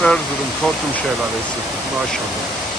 Erzurum Tortum Şelalesi. Maşallah.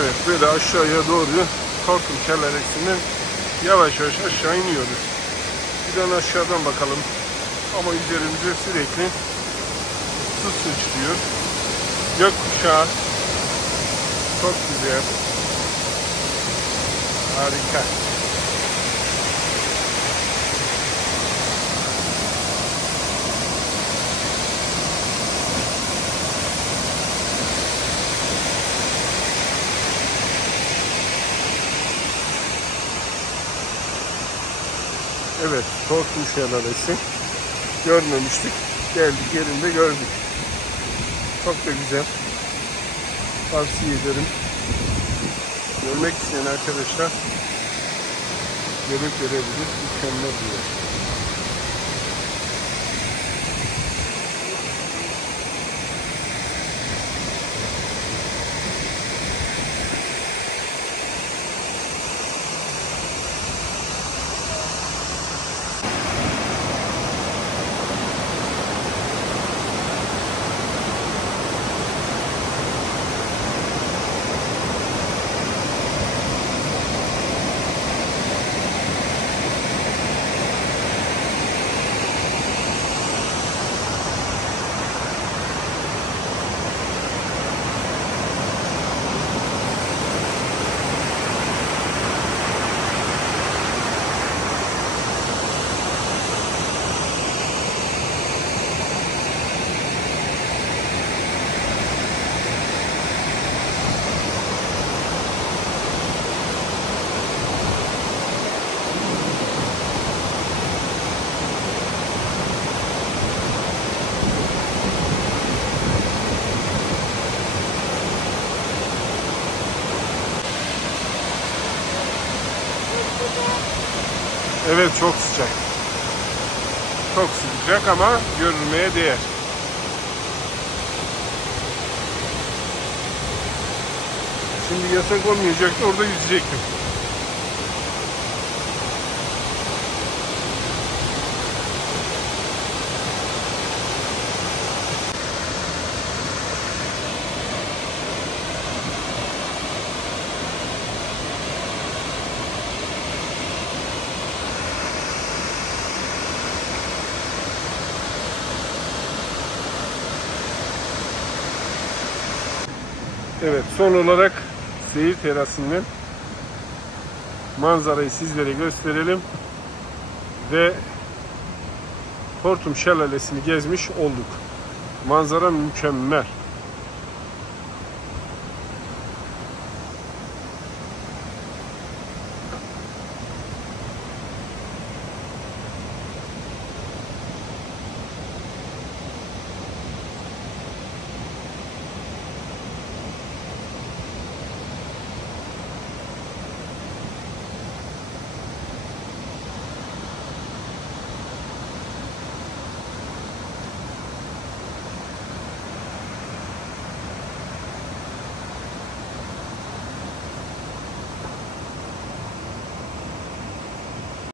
Evet, böyle aşağıya doğru Tortum Şelalesi'nden yavaş yavaş aşağı iniyoruz. Buradan aşağıdan bakalım. Ama üzerimize sürekli su sıçrıyor. Gökkuşağı çok güzel. Harika. Evet, Tortum Şelalesi. Görmemiştik. Geldik, yerinde gördük. Çok da güzel. Tavsiye ederim. Görmek isteyen arkadaşlar gelip görebilir. Mükemmel bir yer. Evet, çok sıcak. Çok sıcak ama görülmeye değer. Şimdi yasak olmayacaktı, orada yüzecektim. Evet, son olarak seyir terasından manzarayı sizlere gösterelim ve Tortum Şelalesi'ni gezmiş olduk. Manzara mükemmel.